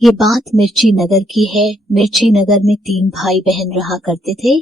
ये बात मिर्ची नगर की है। मिर्ची नगर में 3 भाई बहन रहा करते थे,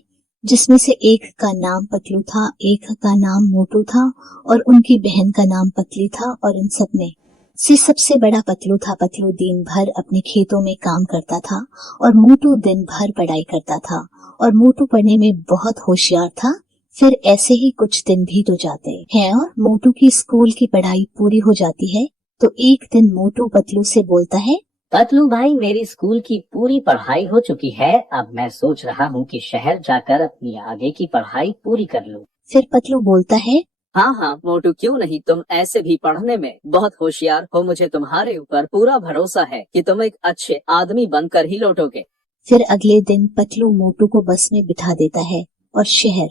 जिसमें से एक का नाम पतलू था, एक का नाम मोटू था और उनकी बहन का नाम पतली था। और इन सब में से सबसे बड़ा पतलू था। पतलू दिन भर अपने खेतों में काम करता था और मोटू दिन भर पढ़ाई करता था। और मोटू पढ़ने में बहुत होशियार था। फिर ऐसे ही कुछ दिन भी तो जाते हैं और मोटू की स्कूल की पढ़ाई पूरी हो जाती है। तो एक दिन मोटू पतलू से बोलता है, पतलू भाई, मेरी स्कूल की पूरी पढ़ाई हो चुकी है। अब मैं सोच रहा हूँ कि शहर जाकर अपनी आगे की पढ़ाई पूरी कर लूँ। फिर पतलू बोलता है, हाँ हाँ मोटू, क्यों नहीं, तुम ऐसे भी पढ़ने में बहुत होशियार हो। मुझे तुम्हारे ऊपर पूरा भरोसा है कि तुम एक अच्छे आदमी बनकर ही लौटोगे। फिर अगले दिन पतलू मोटू को बस में बिठा देता है और शहर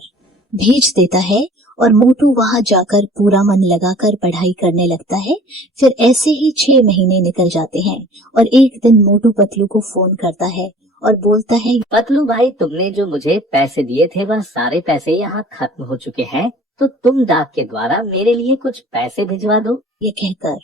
भेज देता है। और मोटू वहाँ जाकर पूरा मन लगाकर पढ़ाई करने लगता है। फिर ऐसे ही 6 महीने निकल जाते हैं और एक दिन मोटू पतलू को फोन करता है और बोलता है, पतलू भाई, तुमने जो मुझे पैसे दिए थे वह सारे पैसे यहाँ खत्म हो चुके हैं, तो तुम डाक के द्वारा मेरे लिए कुछ पैसे भिजवा दो। ये कहकर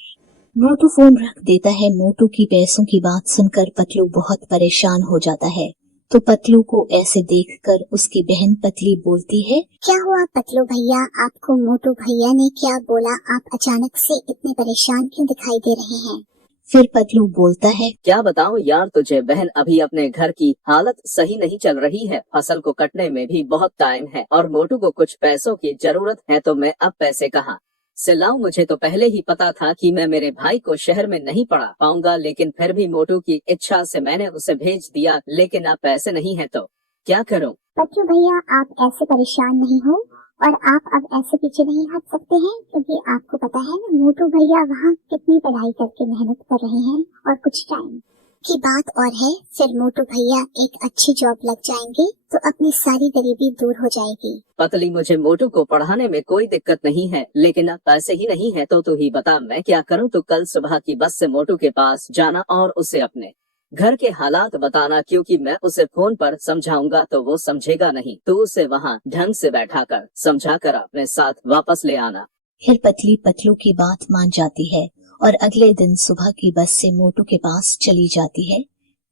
मोटू फोन रख देता है। मोटू की पैसों की बात सुनकर पतलू बहुत परेशान हो जाता है। तो पतलू को ऐसे देखकर उसकी बहन पतली बोलती है, क्या हुआ पतलू भैया, आपको मोटू भैया ने क्या बोला? आप अचानक से इतने परेशान क्यों दिखाई दे रहे हैं? फिर पतलू बोलता है, क्या बताऊं यार तुझे बहन, अभी अपने घर की हालत सही नहीं चल रही है। फसल को कटने में भी बहुत टाइम है और मोटू को कुछ पैसों की जरूरत है। तो मैं अब पैसे कहाँ से लाऊं? मुझे तो पहले ही पता था कि मैं मेरे भाई को शहर में नहीं पढ़ा पाऊंगा, लेकिन फिर भी मोटू की इच्छा से मैंने उसे भेज दिया। लेकिन अब पैसे नहीं है तो क्या करूं? पतलू भैया, आप ऐसे परेशान नहीं हो और आप अब ऐसे पीछे नहीं हट सकते हैं, क्योंकि आपको पता है ना मोटू भैया वहाँ कितनी पढ़ाई करके मेहनत कर रहे हैं और कुछ टाइम की बात और है, फिर मोटू भैया एक अच्छी जॉब लग जाएंगे तो अपनी सारी गरीबी दूर हो जाएगी। पतली, मुझे मोटू को पढ़ाने में कोई दिक्कत नहीं है, लेकिन अब पैसे ही नहीं है तो तू ही बता मैं क्या करूं? तो कल सुबह की बस से मोटू के पास जाना और उसे अपने घर के हालात बताना, क्योंकि मैं उसे फोन पर समझाऊंगा तो वो समझेगा नहीं। तू उसे वहाँ ढंग से बैठाकर समझाकर अपने साथ वापस ले आना। फिर पतली पतलू की बात मान जाती है और अगले दिन सुबह की बस से मोटू के पास चली जाती है।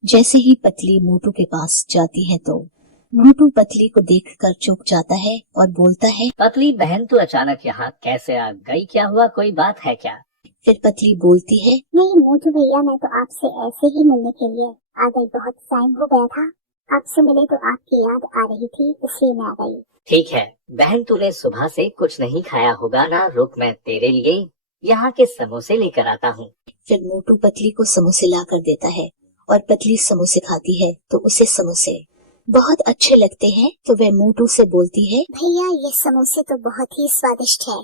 जैसे ही पतली मोटू के पास जाती है तो मोटू पतली को देखकर चौंक जाता है और बोलता है, पतली बहन, तू अचानक यहाँ कैसे आ गई? क्या हुआ, कोई बात है क्या? फिर पतली बोलती है, नहीं मोटू भैया, मैं तो आपसे ऐसे ही मिलने के लिए आ गई। बहुत टाइम हो गया था आपसे मिले, तो आपकी याद आ रही थी इसलिए मैं आ गई। ठीक है बहन, तूने सुबह से कुछ नहीं खाया होगा ना। रुक, मैं तेरे लिए यहाँ के समोसे लेकर आता हूँ। फिर मोटू पतली को समोसे ला कर देता है और पतली समोसे खाती है तो उसे समोसे बहुत अच्छे लगते हैं। तो वह मोटू से बोलती है, भैया ये समोसे तो बहुत ही स्वादिष्ट है।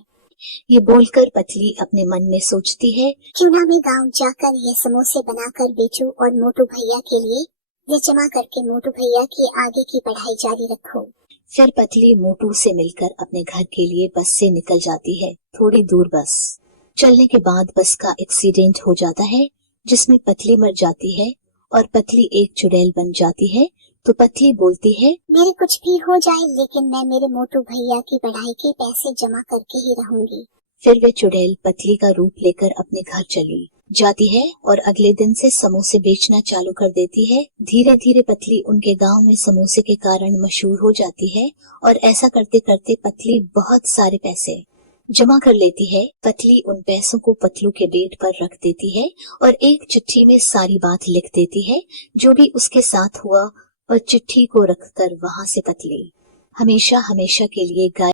ये बोलकर पतली अपने मन में सोचती है, क्यों ना मैं गांव जाकर ये समोसे बनाकर बेचूं और मोटू भैया के लिए ये जमा करके मोटू भैया की आगे की पढ़ाई जारी रखूं। फिर पतली मोटू से मिलकर अपने घर के लिए बस से निकल जाती है। थोड़ी दूर बस चलने के बाद बस का एक्सीडेंट हो जाता है, जिसमें पतली मर जाती है और पतली एक चुड़ैल बन जाती है। तो पतली बोलती है, मेरे कुछ भी हो जाए लेकिन मैं मेरे मोटू भैया की पढ़ाई के पैसे जमा करके ही रहूंगी। फिर वे चुड़ैल पतली का रूप लेकर अपने घर चली जाती है और अगले दिन से समोसे बेचना चालू कर देती है। धीरे धीरे पतली उनके गांव में समोसे के कारण मशहूर हो जाती है और ऐसा करते करते पतली बहुत सारे पैसे जमा कर लेती है। पतली उन पैसों को पतलू के बेड पर रख देती है और एक चिट्ठी में सारी बात लिख देती है जो भी उसके साथ हुआ, और चिट्ठी को रखकर वहां से पतली हमेशा हमेशा के लिए गायब